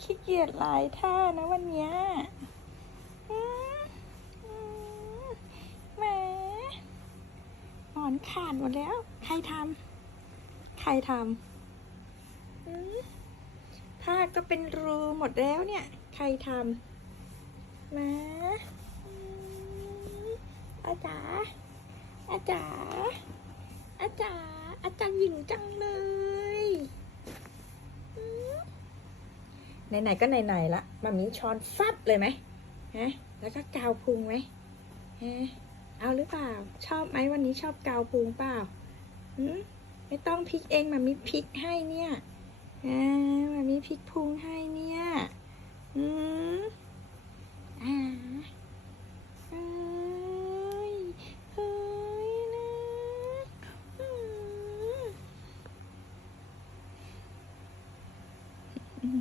ขี้เกียจหลายท่านะวันเนี้ยอืมอืมแหมหมอนขาดหมดแล้ว ใครทำใครทำผ้าก็เป็นรูหมดแล้วเนี่ย ใครทำมาอืมอาจ๋าอาจ๋าอาจ๋าอาจารย์หญิงจังเลยอืม ไหนๆก็ไหนๆละมามีช้อนฟับเลยไหมฮะแล้วก็กาวพุงไหมฮะเอาหรือเปล่า ชอบไหมวันนี้ชอบกาวพุงเปล่าหืมไม่ต้องพลิกเองมามีพลิกให้เนี่ยอ่ามามีพลิกพุงให้เนี่ยอืมอ่าเฮ้ยเฮ้ยนะอืม